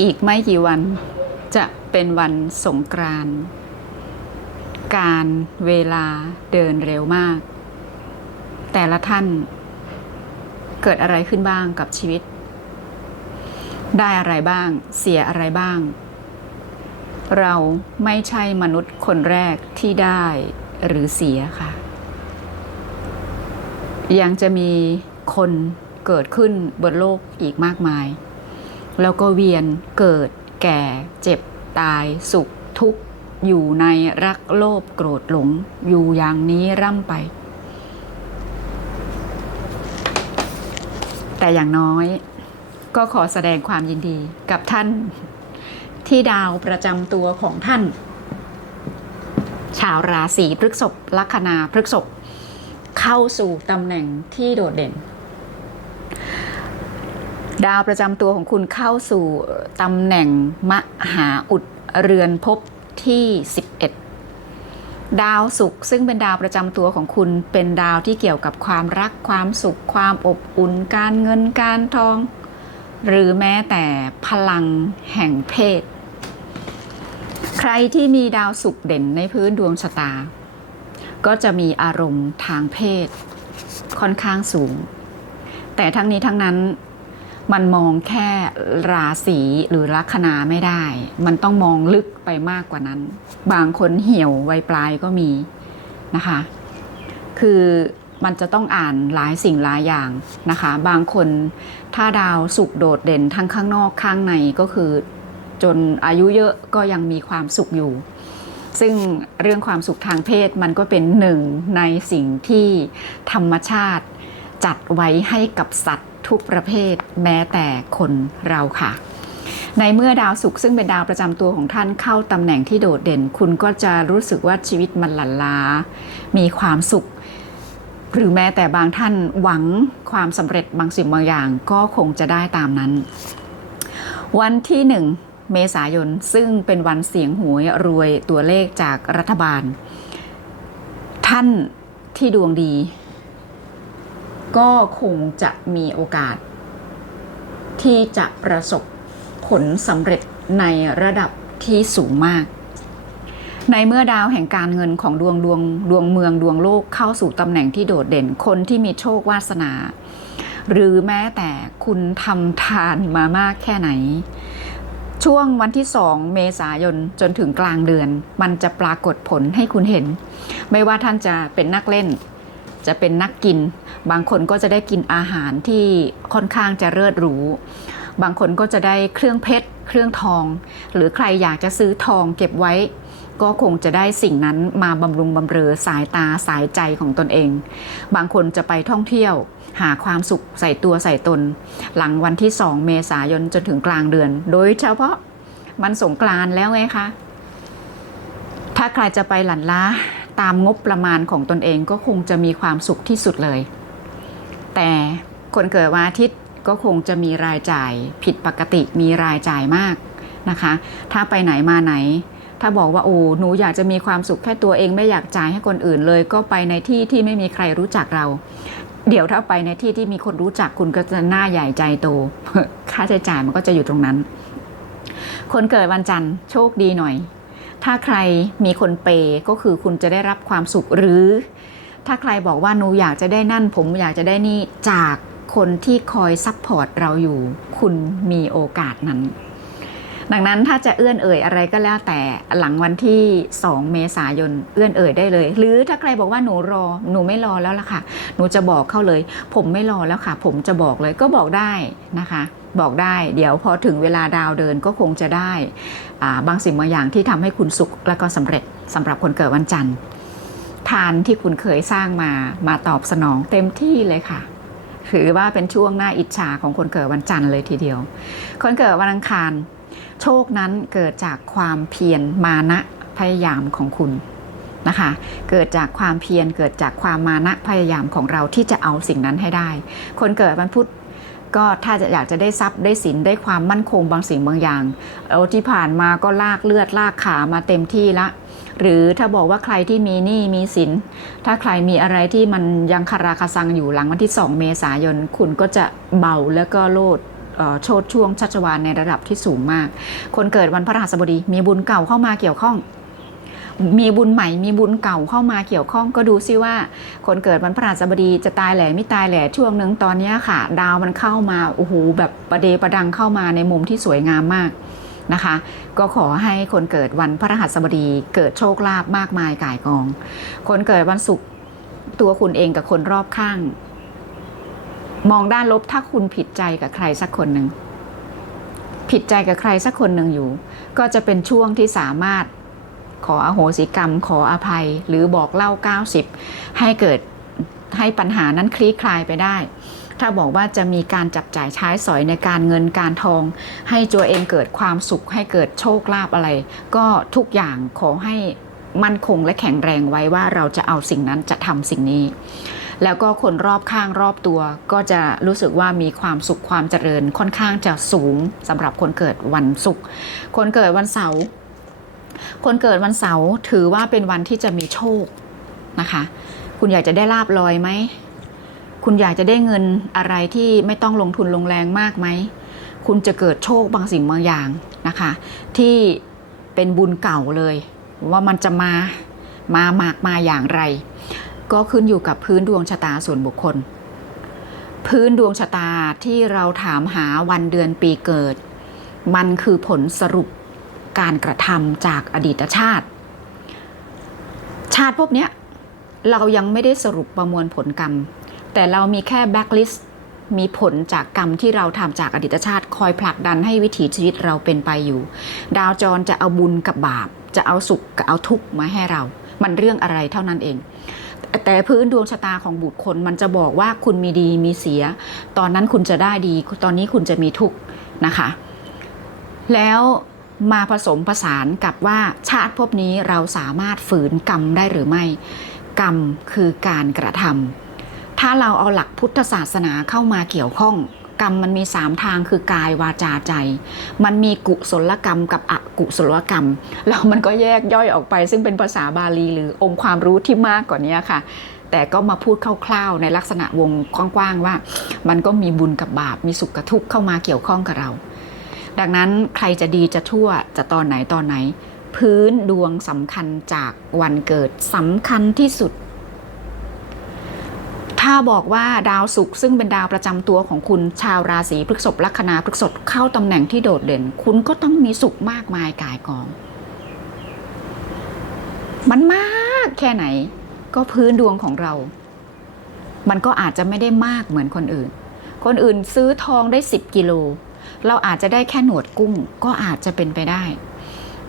อีกไม่กี่วันจะเป็นวันสงกรานต์การเวลาเดินเร็วมาก แต่ละท่านเกิดอะไรขึ้นบ้างกับชีวิต ได้อะไรบ้าง เสียอะไรบ้าง เราไม่ใช่มนุษย์คนแรกที่ได้หรือเสียค่ะ ยังจะมีคนเกิดขึ้นบนโลกอีกมากมาย แล้วก็เวียนเกิด แก่ เจ็บ ตาย สุข ทุกข์ อยู่ในรักโลภโกรธหลง อยู่อย่างนี้ร่ำไป แต่อย่างน้อยก็ขอแสดงความยินดีกับท่านที่ดาวประจำตัวของท่าน ชาวราศีพฤกษภลัคนาพฤกษภเข้าสู่ตำแหน่งที่โดดเด่น ดาวประจำตัวของคุณเข้าสู่ตำแหน่งมหาอุดเรือนภพที่ 11 ดาวศุกร์ซึ่งเป็นดาวประจำตัวของคุณเป็นดาวที่เกี่ยวกับความรักความสุข ความอบอุ่นการเงินการทอง หรือแม้แต่พลังแห่งเพศ ใครที่มีดาวศุกร์เด่นในพื้นดวงชะตา ก็จะมีอารมณ์ทางเพศ ค่อนข้างสูง แต่ทั้งนี้ทั้งนั้น มันมองแค่ราศีหรือลัคนาไม่ได้ มันต้องมองลึกไปมากกว่านั้น บางคนเหี่ยววัยปลายก็มีนะคะ คือมันจะต้องอ่านหลายสิ่งหลายอย่างนะคะ บางคนถ้าดาวสุขโดดเด่นทั้งข้างนอกข้างในก็คือจนอายุเยอะก็ยังมีความสุขอยู่ ซึ่งเรื่องความสุขทางเพศมันก็เป็นหนึ่งในสิ่งที่ธรรมชาติ จัดไว้ให้กับสัตว์ทุกประเภทแม้แต่คนเราค่ะ ในเมื่อดาวศุกร์ซึ่งเป็นดาวประจำตัวของท่านเข้าตำแหน่งที่โดดเด่น คุณก็จะรู้สึกว่าชีวิตมันหลั่นล้า มีความสุข หรือแม้แต่บางท่านหวังความสำเร็จบางสิ่งบางอย่างก็คงจะได้ตามนั้น วันที่หนึ่งเมษายนซึ่งเป็นวันเสียงหวยรวยตัวเลขจากรัฐบาล ท่านที่ดวงดี ก็คงจะมีโอกาส ที่จะประสบผลสำเร็จในระดับที่สูงมาก ในเมื่อดาวแห่งการเงินของดวงดวงดวงเมืองดวงโลกเข้าสู่ตำแหน่งที่โดดเด่นคนที่มีโชควาสนา หรือแม้แต่คุณทำทานมามากแค่ไหน ช่วงวันที่ 2 เมษายนจนถึงกลางเดือน มันจะปรากฏผลให้คุณเห็น ไม่ว่าท่านจะเป็นนักเล่น จะเป็นนักกิน บางคนก็จะได้กินอาหารที่ค่อนข้างจะเลิศหรู บางคนก็จะได้เครื่องเพชร เครื่องทอง หรือใครอยากจะซื้อทองเก็บไว้ ก็คงจะได้สิ่งนั้นมาบำรุงบำเรอสายตาสายใจของตนเอง บางคนจะไปท่องเที่ยว หาความสุขใส่ตัวใส่ตน หลังวันที่ 2 เมษายนจนถึงกลางเดือน โดยเฉพาะมันสงกรานแล้วไงคะถ้าใครจะไปหลั่นล้า ตามงบประมาณของตนเองก็คงจะมีความสุขที่สุดเลย แต่คนเกิดวันอาทิตย์ก็คงจะมีรายจ่ายผิดปกติมีรายจ่ายมากนะคะ ถ้าไปไหนมาไหน ถ้าบอกว่าโอ้หนูอยากจะมีความสุขแค่ตัวเองไม่อยากจ่ายให้คนอื่นเลย ก็ไปในที่ที่ไม่มีใครรู้จักเรา เดี๋ยวถ้าไปในที่ที่มีคนรู้จักคุณก็จะหน้าใหญ่ใจโต ค่าใช้จ่ายมันก็จะอยู่ตรงนั้น คนเกิดวันจันทร์โชคดีหน่อย ถ้าใครมีคนเปย์ก็คือคุณจะได้รับความสุขหรือ ถ้าใครบอกว่าหนูอยากจะได้นั่น ผมอยากจะได้นี่จากคนที่คอยซัพพอร์ตเราอยู่ คุณมีโอกาสนั้น ดังนั้นถ้าจะเอื้อนเอ่ยอะไรก็แล้วแต่หลังวันที่ 2 เมษายนเอื้อนเอ่ยได้เลย หรือถ้าใครบอกว่าหนูรอ หนูไม่รอแล้วล่ะค่ะ หนูจะบอกเข้าเลย ผมไม่รอแล้วค่ะ ผมจะบอกเลยก็บอกได้นะคะ บอกได้ เดี๋ยวพอถึงเวลาดาวเดินก็คงจะได้บางสิ่งบางอย่างที่ทำให้คุณสุขและก็สำเร็จสำหรับคนเกิดวันจันทร์ทานที่คุณเคยสร้างมามาตอบสนองเต็มที่เลยค่ะถือว่าเป็นช่วงหน้าอิจฉาของคนเกิดวันจันทร์เลยทีเดียว คนเกิดวันอังคาร โชคนั้นเกิดจากความเพียรมานะพยายามของคุณนะคะ เกิดจากความเพียรเกิดจากความมานะพยายามของเราที่จะเอาสิ่งนั้นให้ได้ คนเกิดวันพุธ ก็ถ้าจะอยากจะได้ทรัพย์ได้สินได้ความมั่นคงบางสิ่งบางอย่างเอาที่ผ่านมาก็ลากเลือดลากขามาเต็มที่ละ หรือถ้าบอกว่าใครที่มีหนี้มีสิน ถ้าใครมีอะไรที่มันยังคาราคาซังอยู่หลังวันที่ 2 เมษายน คุณก็จะเบาแล้วก็โลดโชดช่วงชัชวานในระดับที่สูงมาก คนเกิดวันพฤหัสบดีมีบุญเก่าเข้ามาเกี่ยวข้อง มีบุญใหม่มีบุญเก่าเข้ามาเกี่ยวข้องก็ดูซิว่า คนเกิดวันพฤหัสบดีจะตายแหล่ไม่ตายแหล่ช่วงหนึ่งตอนนี้ค่ะ ดาวมันเข้ามาโอ้โหแบบประเดประดังเข้ามาในมุมที่สวยงามมากนะคะ ก็ขอให้คนเกิดวันพฤหัสบดีเกิดโชคลาภมากมายก่ายกอง คนเกิดวันศุกร์ตัวคุณเองกับคนรอบข้าง มองด้านลบถ้าคุณผิดใจกับใครสักคนหนึ่งผิดใจกับใครสักคนหนึ่งอยู่ ก็จะเป็นช่วงที่สามารถ ขออโหสิกรรม ขออภัย หรือบอกเล่า 90 ให้เกิดให้ปัญหานั้นคลี่คลายไปได้ ถ้าบอกว่าจะมีการจับจ่ายใช้สอยในการเงินการทอง ให้ตัวเองเกิดความสุขให้เกิดโชคลาภอะไร ก็ทุกอย่างขอให้มั่นคงและแข็งแรงไว้ว่าเราจะเอาสิ่งนั้นจะทำสิ่งนี้แล้วก็คนรอบข้างรอบตัวก็จะรู้สึกว่ามีความสุขความเจริญค่อนข้างจะสูงสำหรับคนเกิดวันศุกร์คนเกิดวันเสาร์ คนเกิดวันเสาร์ถือว่าเป็นวันที่จะมีโชคนะคะ คุณอยากจะได้ลาบลอยไหม คุณอยากจะได้เงินอะไรที่ไม่ต้องลงทุนลงแรงมากไหม คุณจะเกิดโชคบางสิ่งบางอย่างนะคะ ที่เป็นบุญเก่าเลย ว่ามันจะมา มามากมาอย่างไร ก็ขึ้นอยู่กับพื้นดวงชะตาส่วนบุคคล พื้นดวงชะตาที่เราถามหาวันเดือนปีเกิด มันคือผลสรุป การกระทำจากอดีตชาติ ชาติพวกนี้เรายังไม่ได้สรุปประมวลผลกรรม แต่เรามีแค่แบ็กลิสต์มีผลจากกรรมที่เราทำจากอดีตชาติ คอยผลักดันให้วิถีชีวิตเราเป็นไปอยู่ ดาวจรจะเอาบุญกับบาป จะเอาสุขกับเอาทุกข์มาให้เรา มันเรื่องอะไรเท่านั้นเอง แต่พื้นดวงชะตาของบุคคลมันจะบอกว่าคุณมีดีมีเสีย ตอนนั้นคุณจะได้ดี ตอนนี้คุณจะมีทุกข์นะคะ แล้ว มาผสมผสานกับว่าชาติภพนี้เราสามารถฝืนกรรมได้หรือไม่ กรรมคือการกระทำถ้าเราเอาหลักพุทธศาสนาเข้ามาเกี่ยวข้องกรรมมันมีสามทางคือกายวาจาใจ มันมีกุศลกรรมกับอกุศลกรรม แล้วมันก็แยกย่อยออกไป ซึ่งเป็นภาษาบาลีหรือองค์ความรู้ที่มากกว่านี้ค่ะ แต่ก็มาพูดคร่าวๆในลักษณะวงกว้างๆว่า มันก็มีบุญกับบาปมีสุขกับทุกข์เข้ามาเกี่ยวข้องกับเรา ดังนั้นใครจะดีจะชั่วจะตอนไหนตอนไหน พื้นดวงสำคัญจากวันเกิดสำคัญที่สุด ถ้าบอกว่าดาวศุกร์ซึ่งเป็นดาวประจำตัวของคุณชาวราศีพฤษภลัคนาพฤษภเข้าตำแหน่งที่โดดเด่น คุณก็ต้องมีสุขมากมายกายกอง มันมากแค่ไหน ก็พื้นดวงของเรา มันก็อาจจะไม่ได้มากเหมือนคนอื่น คนอื่นซื้อทองได้ 10 กิโล เราอาจจะได้แค่หนวดกุ้งก็อาจจะเป็นไปได้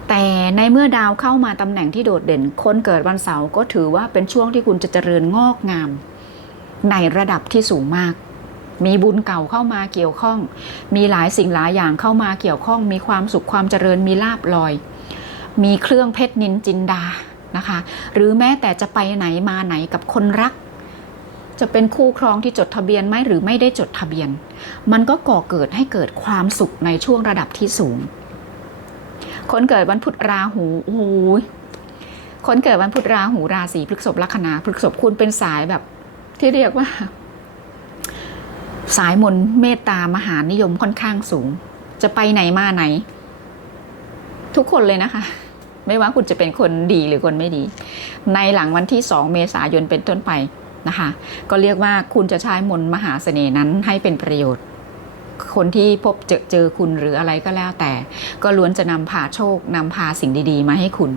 แต่ในเมื่อดาวเข้ามาตำแหน่งที่โดดเด่น คนเกิดวันเสาร์ก็ถือว่าเป็นช่วงที่คุณจะเจริญงอกงาม ในระดับที่สูงมาก มีบุญเก่าเข้ามาเกี่ยวข้อง มีหลายสิ่งหลายอย่างเข้ามาเกี่ยวข้อง มีความสุขความเจริญมีลาบลอย มีเครื่องเพชรนินจินดานะคะ หรือแม้แต่จะไปไหนมาไหนกับคนรัก จะเป็นคู่ครองที่จดทะเบียนไหมหรือไม่ได้จดทะเบียน มันก็ก่อเกิดให้เกิดความสุขในช่วงระดับที่สูง คนเกิดวันพุธราหูโอ้โหคนเกิดวันพุธราหูราศีพฤษภลัคนาพฤษภคุณเป็นสายแบบ ที่เรียกว่า สายมนต์เมตตามหานิยมค่อนข้างสูง จะไปไหนมาไหน ทุกคนเลยนะคะ ไม่ว่าคุณจะเป็นคนดีหรือคนไม่ดี ในหลังวันที่2เมษายนเป็นต้นไป นะคะ ก็เรียกว่าคุณจะใช้มนต์มหาเสน่ห์นั้นให้เป็นประโยชน์คนที่พบเจอเจอคุณหรืออะไรก็แล้วแต่ ก็ล้วนจะนำพาโชคนำพาสิ่งดีๆ มาให้คุณ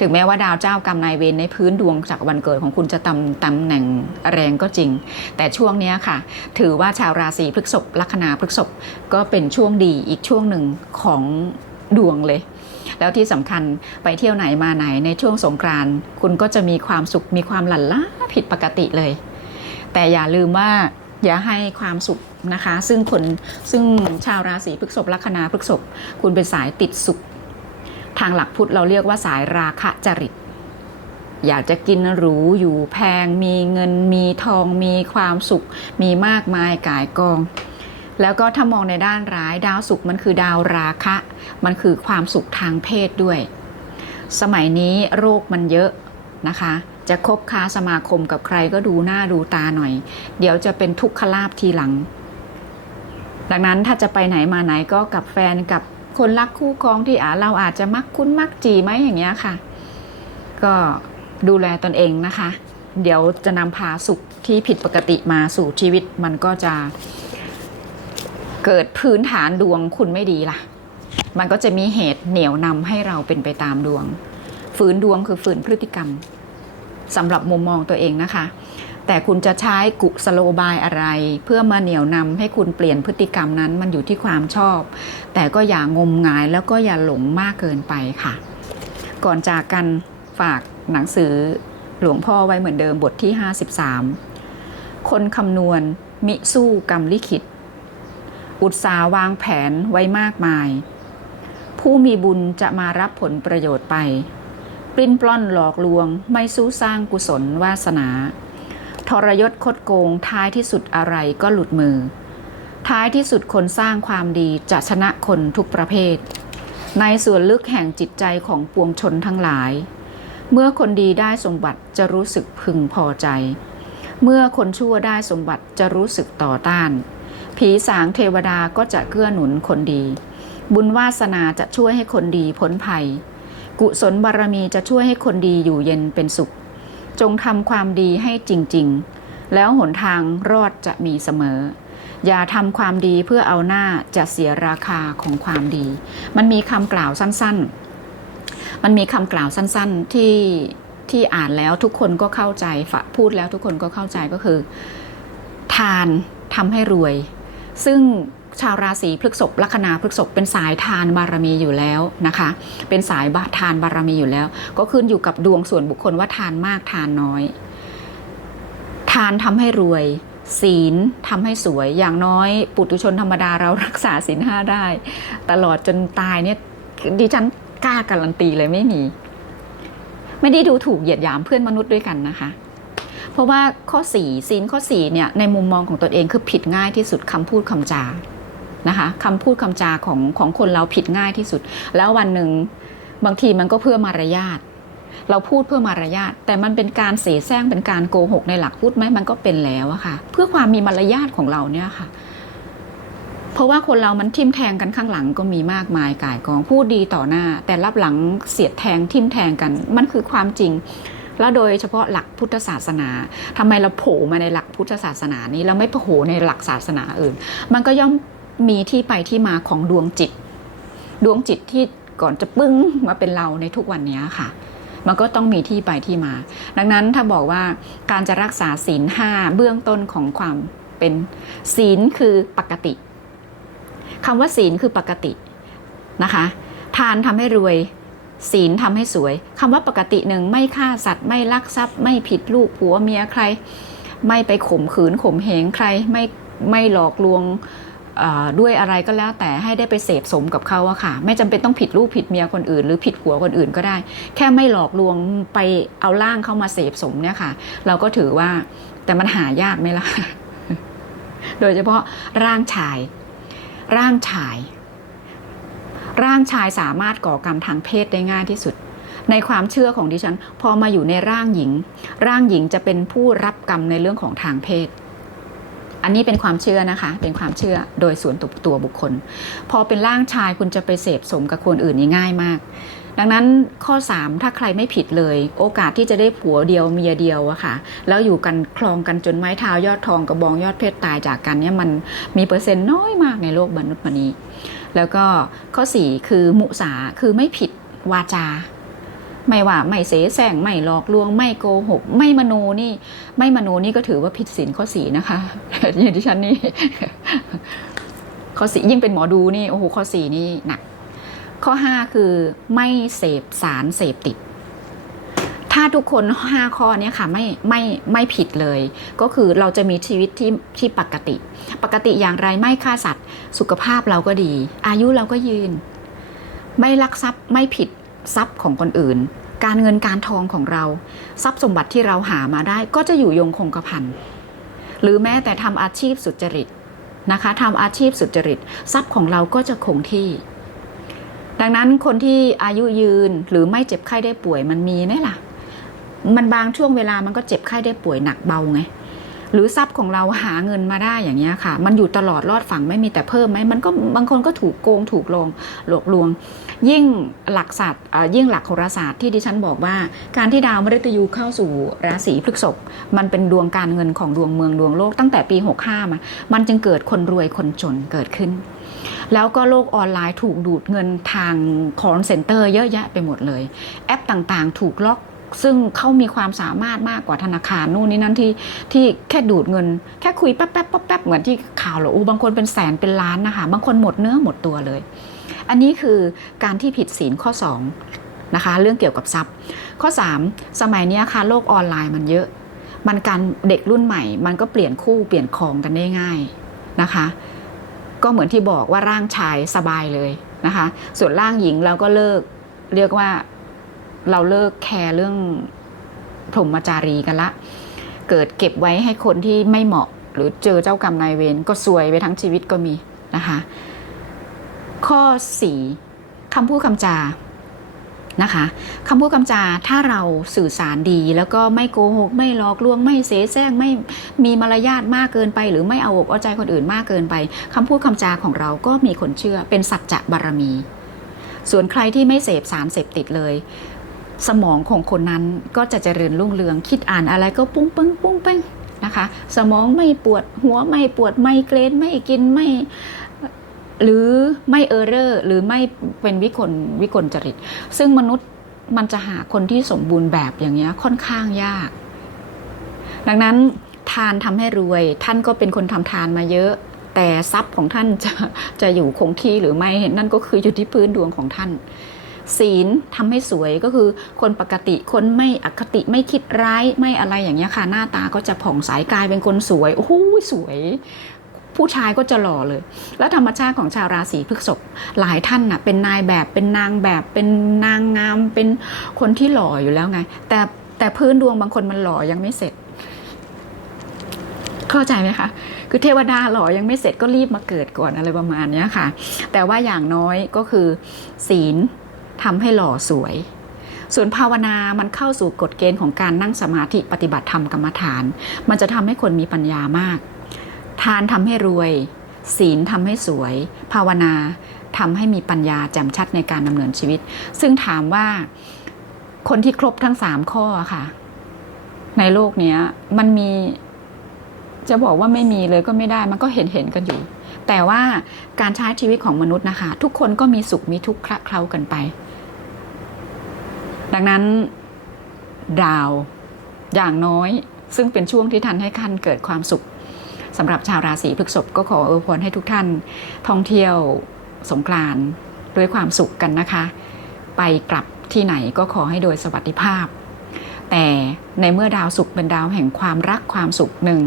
ถึงแม้ว่าดาวเจ้ากรรมนายเวรในพื้นดวงจากวันเกิดของคุณจะตำตำแหน่งแรงก็จริง แต่ช่วงนี้ค่ะ ถือว่าชาวราศีพฤษภลัคนาพฤษภก็เป็นช่วงดีอีกช่วงหนึ่งของดวงเลย แล้วที่สำคัญไปเที่ยวไหนมาไหนในช่วงสงกรานต์คุณก็จะมีความสุขมีความหลั่นล้าผิดปกติเลย แต่อย่าลืมว่าอย่าให้ความสุขนะคะ ซึ่งคนซึ่งชาวราศีพฤษภลัคนาพฤษภคุณเป็นสายติดสุข ทางหลักพุทธเราเรียกว่าสายราคะจริต อยากจะกินหรูอยู่แพง มีเงินมีทอง มีความสุข มีมากมายกายกอง แล้วก็ถ้ามองในด้านร้ายดาวสุขมันคือดาวราคะ มันคือความสุขทางเพศด้วย สมัยนี้โรคมันเยอะนะคะ จะคบค้าสมาคมกับใครก็ดูหน้าดูตาหน่อย เดี๋ยวจะเป็นทุกขลาบทีหลัง ดังนั้นถ้าจะไปไหนมาไหนก็กับแฟนกับคนรักคู่ครองที่อาเราอาจจะมักคุ้นมักจีไหมอย่างเงี้ยค่ะ ก็ดูแลตนเองนะคะ เดี๋ยวจะนำพาสุขที่ผิดปกติมาสู่ชีวิตมันก็จะ เกิดพื้นฐานดวงคุณไม่ดีล่ะ มันก็จะมีเหตุเหนี่ยวนำให้เราเป็นไปตามดวง ฝืนดวงคือฝืนพฤติกรรมสำหรับมุมมองตัวเองนะคะ แต่คุณจะใช้กุสโลบายอะไร เพื่อมาเหนี่ยวนำให้คุณเปลี่ยนพฤติกรรมนั้นมันอยู่ที่ความชอบ แต่ก็อย่างงมงายแล้วก็อย่าหลงมากเกินไปค่ะ ก่อนจากกันฝากหนังสือหลวงพ่อไว้เหมือนเดิมบทที่ 53 คนคำนวณมิสู้กรรมลิขิต อุตสาวางแผนไว้มากมาย ผู้มีบุญจะมารับผลประโยชน์ไป ปลิ้นปล้อนหลอกลวงไม่สู้สร้างกุศลวาสนา ทรยศคดโกงท้ายที่สุดอะไรก็หลุดมือ ท้ายที่สุดคนสร้างความดีจะชนะคนทุกประเภท ในส่วนลึกแห่งจิตใจของปวงชนทั้งหลาย เมื่อคนดีได้สมบัติจะรู้สึกพึงพอใจ เมื่อคนชั่วได้สมบัติจะรู้สึกต่อต้าน ผีสางเทวดาก็จะเกื้อหนุนคนดี บุญวาสนาจะช่วยให้คนดีพ้นภัย กุศลบารมีจะช่วยให้คนดีอยู่เย็นเป็นสุข จงทำความดีให้จริง ๆ แล้วหนทางรอดจะมีเสมอ อย่าทำความดีเพื่อเอาหน้าจะเสียราคาของความดี มันมีคำกล่าวสั้นๆ มันมีคำกล่าวสั้นๆที่ที่อ่านแล้วทุกคนก็เข้าใจพูดแล้วทุกคนก็เข้าใจก็คือ ทานทำให้รวย ซึ่งชาวราศีพฤกษภลัคนาพฤกษภเป็นสายทานบารมีอยู่แล้วนะคะ เป็นสายบาทานบารมีอยู่แล้ว ก็ขึ้นอยู่กับดวงส่วนบุคคลว่าทานมากทานน้อย ทานทำให้รวย ศีลทำให้สวยอย่างน้อยปุถุชนธรรมดาเรารักษาศีลห้าได้ ตลอดจนตายเนี่ยดิฉันกล้าการันตีเลยไม่มี ไม่ได้ดูถูกเหยียดหยามเพื่อนมนุษย์ด้วยกันนะคะ เพราะว่าข้อสี่ศีลข้อสี่เนี่ยในมุมมองของตนเองคือผิดง่ายที่สุดคำพูดคำจานะคะคำพูดคำจาของของคนเราผิดง่ายที่สุด แล้ววันหนึ่งบางทีมันก็เพื่อมารยาทเราพูดเพื่อมารยาทแต่มันเป็นการเสแสร้งเป็นการโกหกในหลักพูดไหมมันก็เป็นแล้วอะค่ะ เพื่อความมีมารยาทของเราเนี่ยค่ะ เพราะว่าคนเรามันทิมแทงกันข้างหลังก็มีมากมายกายกองพูดดีต่อหน้า แต่รับหลังเสียดแทงทิมแทงกัน มันคือความจริง แล้วโดยเฉพาะหลักพุทธศาสนาทำไมเราโผล่มาในหลักพุทธศาสนานี้ เราไม่โผล่ในหลักศาสนาอื่น มันก็ย่อมมีที่ไปที่มาของดวงจิต ดวงจิตที่ก่อนจะปึ้งมาเป็นเราในทุกวันนี้ค่ะ มันก็ต้องมีที่ไปที่มา ดังนั้นถ้าบอกว่าการจะรักษาศีลห้าเบื้องต้นของความเป็นศีลคือปกติคำว่าศีลคือปกตินะคะ ทานทำให้รวย ศีลทำให้สวยคำว่าปกติหนึ่งไม่ฆ่าสัตว์ไม่ลักทรัพย์ ไม่ผิดลูกผัวเมียใคร ไม่ไปข่มขืนข่มเหงใครไม่ไม่หลอกลวงด้วยอะไรก็แล้วแต่ให้ได้ไปเสพสมกับเขาอะค่ะ ไม่จำเป็นต้องผิดลูกผิดเมียคนอื่น หรือผิดผัวคนอื่นก็ได้ แค่ไม่หลอกลวงไปเอาร่างเข้ามาเสพสมเนี่ยค่ะ เราก็ถือว่าแต่มันหายากไหมล่ะ โดยเฉพาะร่างชาย ร่างชาย ร่างชายสามารถก่อกรรมทางเพศได้ง่ายที่สุด ในความเชื่อของดิฉัน พอมาอยู่ในร่างหญิง ร่างหญิงจะเป็นผู้รับกรรมในเรื่องของทางเพศ อันนี้เป็นความเชื่อนะคะ เป็นความเชื่อโดยส่วนตัวตัวบุคคล พอเป็นร่างชายคุณจะไปเสพสมกับคนอื่นนี่ง่ายมากดังนั้นข้อ 3 ถ้าใครไม่ผิดเลย โอกาสที่จะได้ผัวเดียวเมียเดียวอะค่ะ แล้วอยู่กันคลองกันจนไม้เท้ายอดทองกระบองยอดเพชรตายจากกันเนี่ยมันมีเปอร์เซ็นต์น้อยมากในโลกมนุษย์วันนี้ แล้วก็ข้อ 4 คือมุสาคือไม่ผิดวาจา ไม่ว่าไม่เสแสร้งไม่หลอกลวง ไม่โกหก ไม่มโนนี่ ไม่มโนนี่ก็ถือว่าผิดศีลข้อสี่นะคะอย่างที่ฉันนี่ข้อสี่ยิ่งเป็นหมอดูนี่โอ้โหข้อสี่นี่หนักข้อห้าคือไม่เสพสารเสพติด ถ้าทุกคนห้าข้อนี้ค่ะไม่ไม่ไม่ผิดเลย ก็คือเราจะมีชีวิตที่ที่ปกติ ปกติอย่างไรไม่ฆ่าสัตว์ สุขภาพเราก็ดี อายุเราก็ยืน ไม่ลักทรัพย์ไม่ผิดทรัพย์ของคนอื่น การเงินการทองของเรา ทรัพย์สมบัติที่เราหามาได้ ก็จะอยู่ยงคงกระพันหรือแม้แต่ทำอาชีพสุจริตนะคะทำอาชีพสุจริต ทรัพย์ของเราก็จะคงที่ดังนั้นคนที่อายุยืนหรือไม่เจ็บไข้ได้ป่วยมันมีไหมล่ะ มันบางช่วงเวลามันก็เจ็บไข้ได้ป่วยหนักเบาไงหรือทรัพย์ของเราหาเงินมาได้อย่างเงี้ยค่ะ มันอยู่ตลอดรอดฝั่งไม่มีแต่เพิ่มไหมมันก็บางคนก็ถูกโกงถูกลงหลอกลวง ยิ่งหลักศาสตร์ยิ่งหลักโหราศาสตร์ที่ดิฉันบอกว่า การที่ดาวมฤตยูเข้าสู่ราศีพฤษภมันเป็นดวงการเงินของดวงเมืองดวงโลกตั้งแต่ปี 65 มา มันจึงเกิดคนรวยคนจนเกิดขึ้น แล้วก็โลกออนไลน์ถูกดูดเงินทางคอนเซ็นเตอร์เยอะแยะไปหมดเลย แอปต่างๆ ถูกล็อก ซึ่งเขามีความสามารถมากกว่าธนาคารนู่นนี่นั่นที่ที่แค่ดูดเงิน แค่คุยแป๊บแป๊บแป๊บแป๊บเหมือนที่ข่าวหรออูบางคนเป็นแสนเป็นล้านนะคะ บางคนหมดเนื้อหมดตัวเลย อันนี้คือการที่ผิดศีลข้อ2นะคะเรื่องเกี่ยวกับทรัพย์ ข้อ 3 สมัยนี้ค่ะโลกออนไลน์มันเยอะ มันการเด็กรุ่นใหม่ มันก็เปลี่ยนคู่เปลี่ยนครองกันได้ง่ายนะคะ ก็เหมือนที่บอกว่าร่างชายสบายเลยนะคะ ส่วนร่างหญิงเราก็เลิกเรียกว่า เราเลิกแคร์เรื่องพรหมจารีกันละ เกิดเก็บไว้ให้คนที่ไม่เหมาะ หรือเจอเจ้ากรรมนายเวรก็ซวยไปทั้งชีวิตก็มีนะคะ ข้อ 4คำพูดคำจานะคะคำพูดคำจาถ้าเราสื่อสารดี แล้วก็ไม่โกหก ไม่หลอกลวง ไม่เสแสร้งไม่มีมารยาทมากเกินไป หรือไม่เอาอกเอาใจคนอื่นมากเกินไปคำพูดคำจาของเราก็มีคนเชื่อเป็นสัจจะบารมี ส่วนใครที่ไม่เสพสารเสพติดเลย สมองของคนนั้นก็จะเจริญรุ่งเรือง คิดอ่านอะไรก็ปุ้งปังปุ้งปังนะคะ สมองไม่ปวดหัวไม่ปวดไม่เกรนไม่กินไม่หรือไม่เออร์เรอร์หรือไม่เป็นวิกลวิกลจริต ซึ่งมนุษย์มันจะหาคนที่สมบูรณ์แบบอย่างเงี้ยค่อนข้างยาก ดังนั้นทานทำให้รวย ท่านก็เป็นคนทำทานมาเยอะ แต่ทรัพย์ของท่านจะจะอยู่คงที่หรือไม่นั่นก็คืออยู่ที่พื้นดวงของท่าน ศีลทำให้สวยก็คือคนปกติคนไม่อคติไม่คิดร้ายไม่อะไรอย่างเงี้ยค่ะ หน้าตาก็จะผ่องใสกลายเป็นคนสวยโอ้โหสวย ผู้ชายก็จะหล่อเลย แล้วธรรมชาติของชาวราศีพฤษภหลายท่านน่ะเป็นนายแบบเป็นนางแบบเป็นนางงามเป็นคนที่หล่ออยู่แล้วไง แต่แต่พื้นดวงบางคนมันหล่อยังไม่เสร็จเข้าใจไหมคะ คือเทวดาหล่อยังไม่เสร็จก็รีบมาเกิดก่อนอะไรประมาณเนี้ยค่ะ แต่ว่าอย่างน้อยก็คือศีล ทำให้หล่อสวย ส่วนภาวนามันเข้าสู่กฎเกณฑ์ของการนั่งสมาธิปฏิบัติธรรมกรรมฐาน มันจะทำให้คนมีปัญญามาก ทานทำให้รวย ศีลทำให้สวย ภาวนาทำให้มีปัญญาแจ่มชัดในการดำเนินชีวิต ซึ่งถามว่าคนที่ครบทั้งสามข้อค่ะ ในโลกเนี้ยมันมีจะบอกว่าไม่มีเลยก็ไม่ได้มันก็เห็นเห็นกันอยู่ แต่ว่าการใช้ชีวิตของมนุษย์นะคะ ทุกคนก็มีสุขมีทุกข์คละเคล้ากันไป ดังนั้นดาวอย่างน้อย ซึ่งเป็นช่วงที่ทันให้คันเกิดความสุขสำหรับชาวราศีพฤษภก็ขออวยพรให้ทุกท่าน ท่องเที่ยวสงกรานด้วยความสุขกันนะคะ ไปกลับที่ไหนก็ขอให้โดยสวัสดิภาพ แต่ในเมื่อดาวสุขเป็นดาวแห่งความรักความสุขหนึ่ง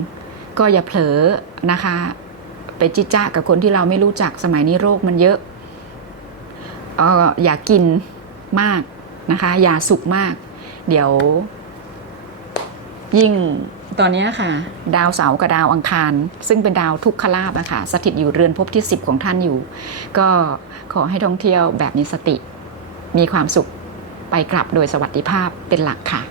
ก็อย่าเผลอนะคะ ไปจิจ้ากับคนที่เราไม่รู้จักสมัยนี้โรคมันเยอะเอออย่ากินมาก นะคะอย่าสุกมาก เดี๋ยว ยิ่งตอนนี้ค่ะ ดาวเสาร์กับดาวอังคาร ซึ่งเป็นดาวทุกขลาบอะค่ะสถิตอยู่เรือนภพที่ 10 ของท่านอยู่ ก็ขอให้ท่องเที่ยวแบบมีสติ มีความสุขไปกลับโดยสวัสดิภาพเป็นหลักค่ะ